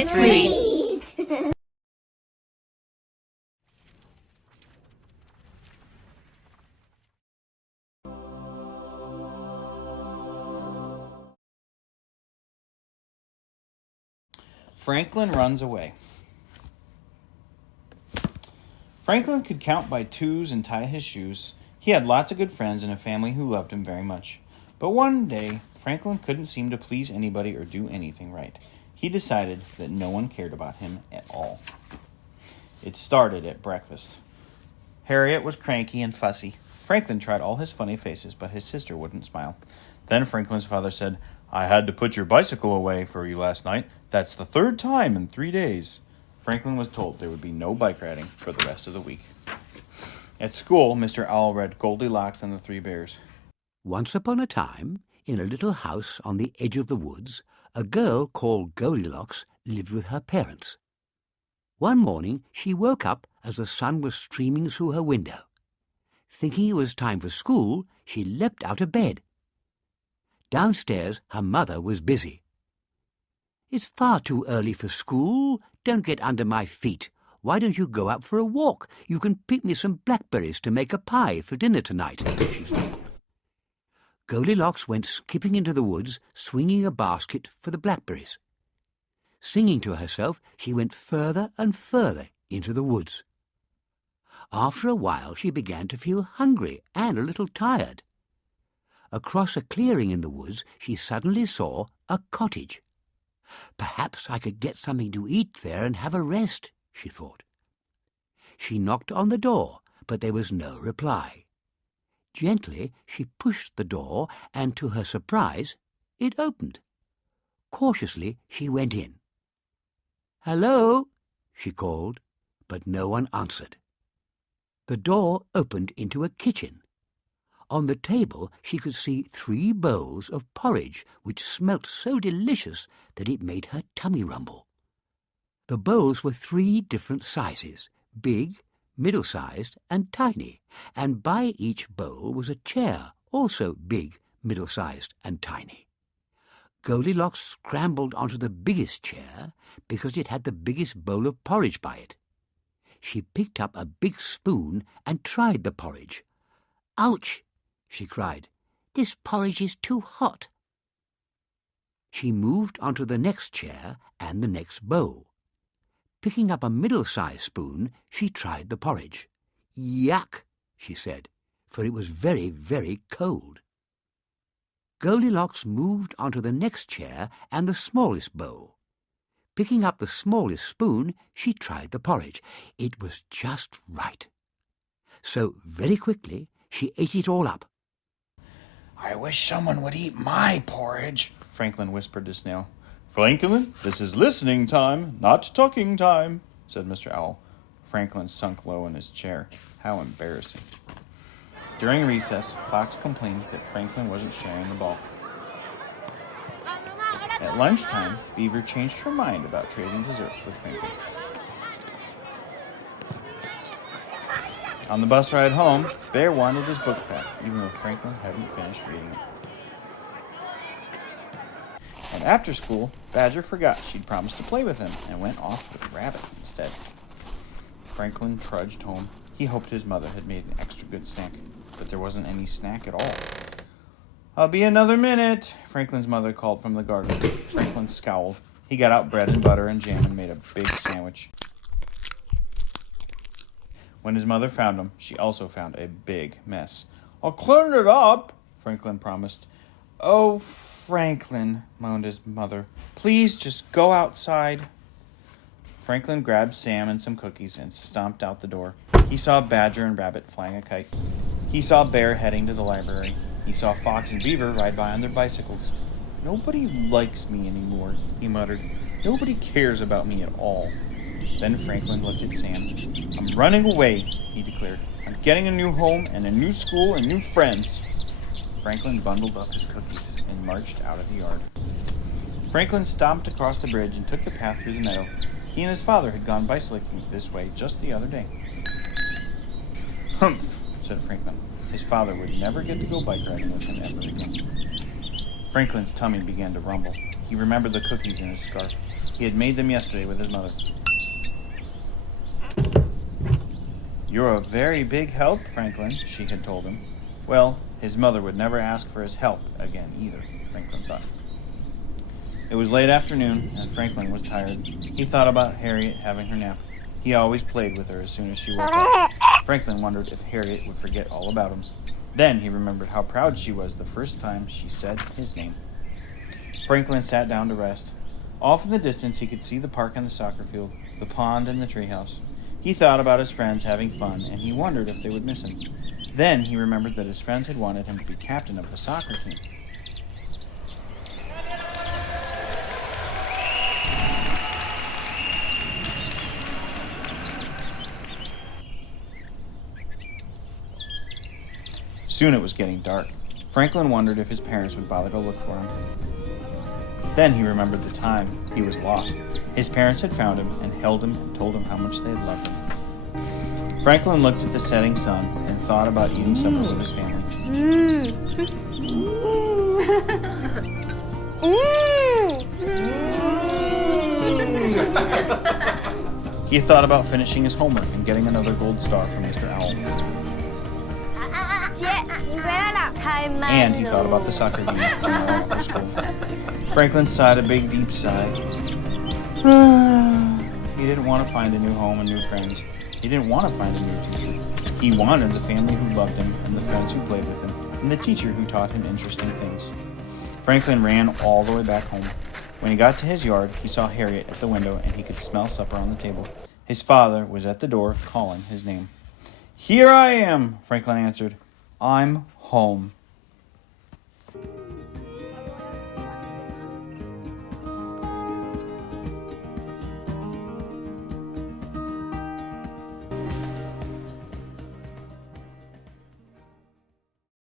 Let's read. Franklin runs away. Franklin could count by twos and tie his shoes. He had lots of good friends and a family who loved him very much. But one day, Franklin couldn't seem to please anybody or do anything right. He decided that no one cared about him at all. It started at breakfast. Harriet was cranky and fussy. Franklin tried all his funny faces, but his sister wouldn't smile. Then Franklin's father said, "I had to put your bicycle away for you last night. That's the third time in 3 days." Franklin was told there would be no bike riding for the rest of the week. At school, Mr. Owl read Goldilocks and the Three Bears. Once upon a time, in a little house on the edge of the woods, a girl called Goldilocks lived with her parents. One morning, she woke up as the sun was streaming through her window. Thinking it was time for school, she leapt out of bed. Downstairs, her mother was busy. "It's far too early for school. Don't get under my feet. Why don't you go out for a walk? You can pick me some blackberries to make a pie for dinner tonight," she grumbled. Goldilocks went skipping into the woods, swinging a basket for the blackberries. Singing to herself, she went further and further into the woods. After a while, she began to feel hungry and a little tired. Across a clearing in the woods, she suddenly saw a cottage. "Perhaps I could get something to eat there and have a rest," she thought. She knocked on the door, but there was no reply. Gently, she pushed the door, and to her surprise, it opened. Cautiously, she went in. "Hello," she called, but no one answered. The door opened into a kitchen. On the table she could see 3 bowls of porridge, which smelt so delicious that it made her tummy rumble. The bowls were 3 different sizes, big, middle-sized, and tiny, and by each bowl was a chair, also big, middle-sized, and tiny. Goldilocks scrambled onto the biggest chair because it had the biggest bowl of porridge by it. She picked up a big spoon and tried the porridge. "Ouch!" she cried. "This porridge is too hot." She moved onto the next chair and the next bowl. Picking up a middle-sized spoon, she tried the porridge. "Yuck!" she said, for it was very, very cold. Goldilocks moved onto the next chair and the smallest bowl. Picking up the smallest spoon, she tried the porridge. It was just right. So, very quickly, she ate it all up. "I wish someone would eat my porridge," Franklin whispered to Snail. "Franklin, this is listening time, not talking time," said Mr. Owl. Franklin sunk low in his chair. How embarrassing. During recess, Fox complained that Franklin wasn't sharing the ball. At lunchtime, Beaver changed her mind about trading desserts with Franklin. On the bus ride home, Bear wanted his book back, even though Franklin hadn't finished reading it. And after school, Badger forgot she'd promised to play with him and went off with Rabbit instead. Franklin trudged home. He hoped his mother had made an extra good snack, but there wasn't any snack at all. "I'll be another minute," Franklin's mother called from the garden. Franklin scowled. He got out bread and butter and jam and made a big sandwich. When his mother found him, she also found a big mess. "I'll clean it up," Franklin promised. "Oh, Franklin," moaned his mother, "please just go outside." Franklin grabbed Sam and some cookies and stomped out the door. He saw Badger and Rabbit flying a kite. He saw Bear heading to the library. He saw Fox and Beaver ride by on their bicycles. "Nobody likes me anymore," he muttered. "Nobody cares about me at all." Then Franklin looked at Sam. "I'm running away," he declared. "I'm getting a new home and a new school and new friends." Franklin bundled up his cookies and marched out of the yard. Franklin stomped across the bridge and took the path through the meadow. He and his father had gone bicycling this way just the other day. "Humph," said Franklin. His father would never get to go bike riding with him ever again. Franklin's tummy began to rumble. He remembered the cookies in his scarf. He had made them yesterday with his mother. "You're a very big help, Franklin," she had told him. Well, his mother would never ask for his help again either, Franklin thought. It was late afternoon, and Franklin was tired. He thought about Harriet having her nap. He always played with her as soon as she woke up. Franklin wondered if Harriet would forget all about him. Then he remembered how proud she was the first time she said his name. Franklin sat down to rest. Off in the distance, he could see the park and the soccer field, the pond and the treehouse. He thought about his friends having fun, and he wondered if they would miss him. Then he remembered that his friends had wanted him to be captain of the soccer team. Soon it was getting dark. Franklin wondered if his parents would bother to look for him. Then he remembered the time he was lost. His parents had found him and held him and told him how much they had loved him. Franklin looked at the setting sun and thought about eating supper with his family. He thought about finishing his homework and getting another gold star from Mr. Owl. And he thought about the soccer game tomorrow after school. Franklin sighed a big, deep sigh. He didn't want to find a new home and new friends. He didn't want to find a new teacher. He wanted the family who loved him and the friends who played with him and the teacher who taught him interesting things. Franklin ran all the way back home. When he got to his yard, he saw Harriet at the window and he could smell supper on the table. His father was at the door calling his name. "Here I am," Franklin answered. "I'm home."